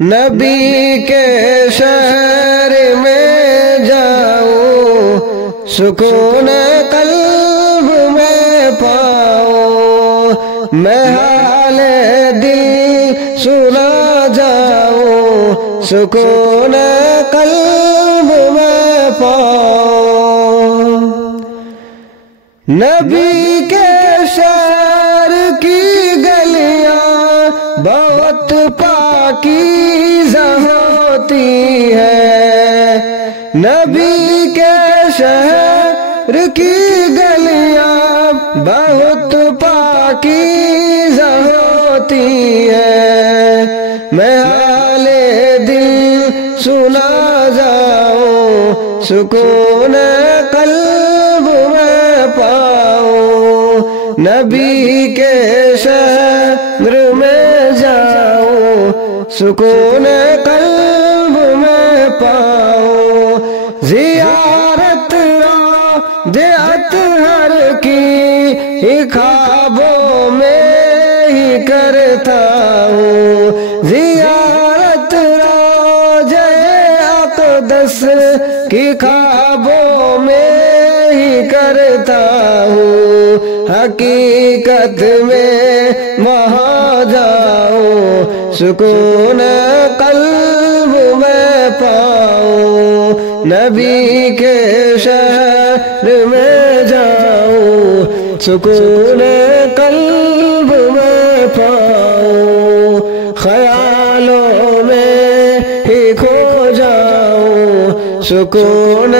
نبی کے شہر میں جاؤں سکون قلب میں پاؤں میں حال دل سنا جاؤں سکون قلب میں پاؤں نبی کے شہر کی گلیاں بہت پاکیزہ ہوتی ہے نبی کے شہر کی گلیاں بہت پاکیزہ ہوتی ہے میں حال دل سنا جاؤں سکون قلب میں پاؤں نبی کے شہر میں جاؤں سکون قلب میں پاؤں زیارت روضہ ہر کی خوابوں میں ہی کرتا ہوں زیارت روضہ اقدس کی خوابوں میں ہی کرتا ہوں حقیقت میں وہاں جاؤں سکون قلب میں پاؤں نبی کے شہر میں جاؤں سکون قلب میں پاؤں خیالوں میں ہی کھو جاؤں سکون